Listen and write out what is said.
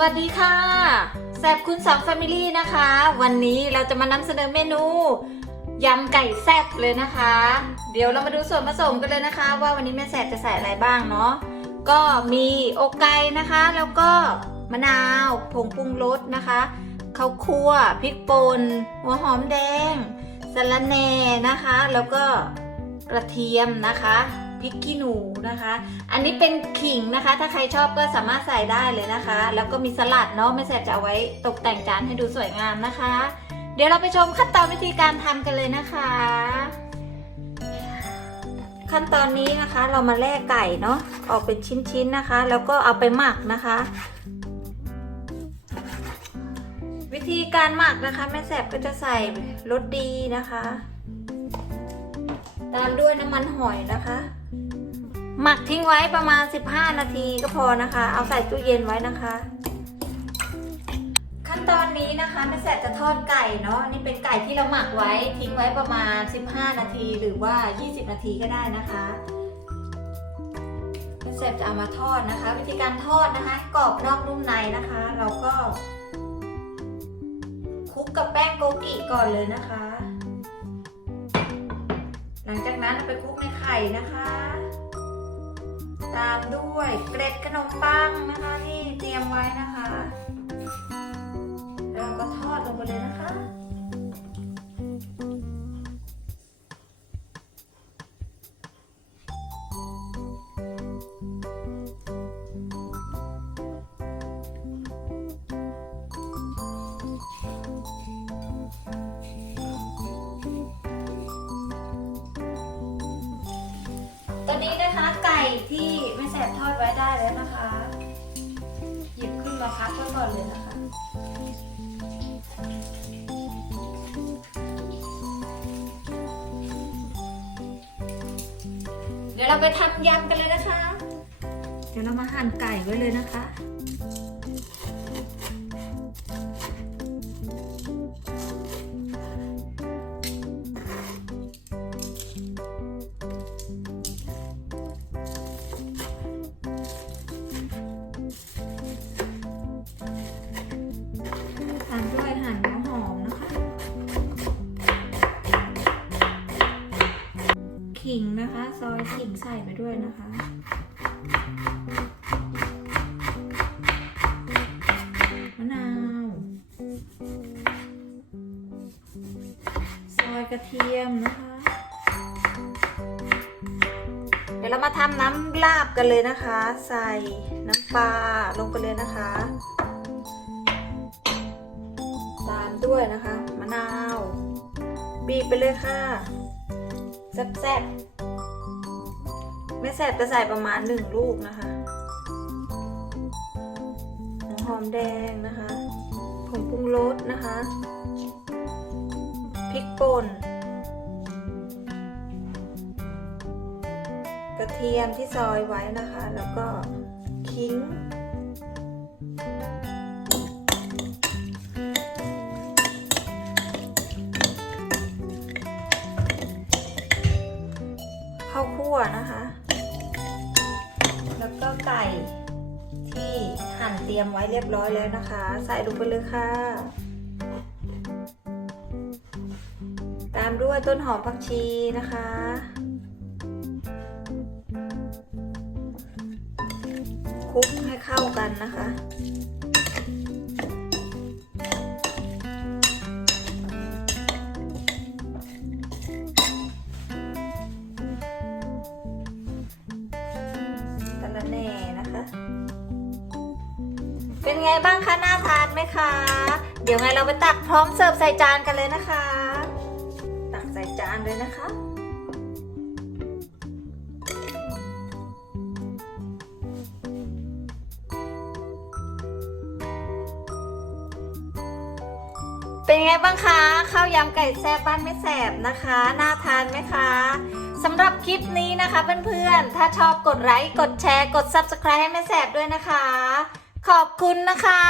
สวัสดีค่ะแซบคุณสองแฟมิลี่นะคะ วันนี้เราจะมานำเสนอเมนูยำไก่แซบเลยนะคะ เดี๋ยวเรามาดูส่วนผสมกันเลยนะคะ ว่าวันนี้แม่แซบจะใส่อะไรบ้างเนาะก็มีอกไก่นะคะ แล้วก็มะนาวผงปรุงรสนะคะข้าวคั่วพริกป่นหัวหอมแดงสะระแหน่นะคะ แล้วก็กระเทียมนะคะ พริกขี้หนูนะคะ อันนี้เป็นขิงนะคะ ถ้าใครชอบก็สามารถใส่ได้เลยนะคะ แล้วก็มีสลัดเนาะไม่แสบจะเอาไว้ตกแต่งจานให้ดูสวยงามนะคะ เดี๋ยวเราไปชมขั้นตอนวิธีการทำกันเลยนะคะ ขั้นตอนนี้นะคะเรามาแล่ไก่เนาะออกเป็นชิ้นๆนะคะ แล้วก็เอาไปหมักนะคะวิธีการหมักนะคะแม่แสบก็จะใส่รสดีนะคะ ตามด้วยน้ำมันหอยนะคะ หมักทิ้งไว้ประมาณ 15 นาทีก็พอนะคะ เอาใส่ตู้เย็นไว้นะคะ ขั้นตอนนี้นะคะแม่แสบจะทอดไก่เนาะนี่เป็นไก่ที่เราหมักไว้ทิ้งไว้ประมาณ 15 นาทีหรือว่า 20 นาทีก็ได้นะคะแม่แสจะเอามาทอดนะคะ วิธีการทอดนะคะกรอบนอกนุ่มในนะคะ เราก็คลุกกับแป้งโกกิก่อนเลยนะคะ หลังจากนั้นเอาไปคลุกในไข่นะคะ ตามด้วยเกล็ดขนมปังนะคะที่เตรียมไว้นะคะ แล้วก็ทอดลงไปเลยนะ ตอนนี้นะคะไก่ที่แม่แสบทอดไว้ได้แล้วนะคะ หยิบขึ้นมาพักไว้ก่อนเลยนะคะเดี๋ยวเราไปทำยำกันเลยนะคะ เดี๋ยวเรามาหั่นไก่ไว้เลยนะคะ ใส่ไปด้วยนะคะ มะนาว ซอยกระเทียมนะคะ เดี๋ยวเรามาทำน้ำลาบกันเลยนะคะ ใส่น้ำปลาลงไปเลยนะคะ ตามด้วยนะคะ มะนาว บีบไปเลยค่ะแซ่บๆ ไม่แสบจะใส่ประมาณหนึ่งลูกนะคะหัวหอมแดงนะคะผงปรุงรสนะคะพริกป่นกระเทียมที่ซอยไว้นะคะ แล้วก็ขิง เตรียมไว้เรียบร้อยแล้วนะคะ ใส่ลงไปเลยค่ะ ตามด้วยต้นหอมผักชีนะคะ คลุกให้เข้ากันนะคะ ไงบ้างคะน่าทานไหมคะ เดี๋ยวไงเราไปตักพร้อมเสิร์ฟใส่จานกันเลยนะคะ ตักใส่จานเลยนะคะ เป็นไงบ้างคะข้าวยำไก่แซ่บบ้านไม่แสบนะคะน่าทานไหมคะสำหรับคลิปนี้นะคะเพื่อนๆ ถ้าชอบกดไลค์ กดแชร์ กด Subscribe ให้แม่แสบด้วยนะคะ ขอบคุณนะคะ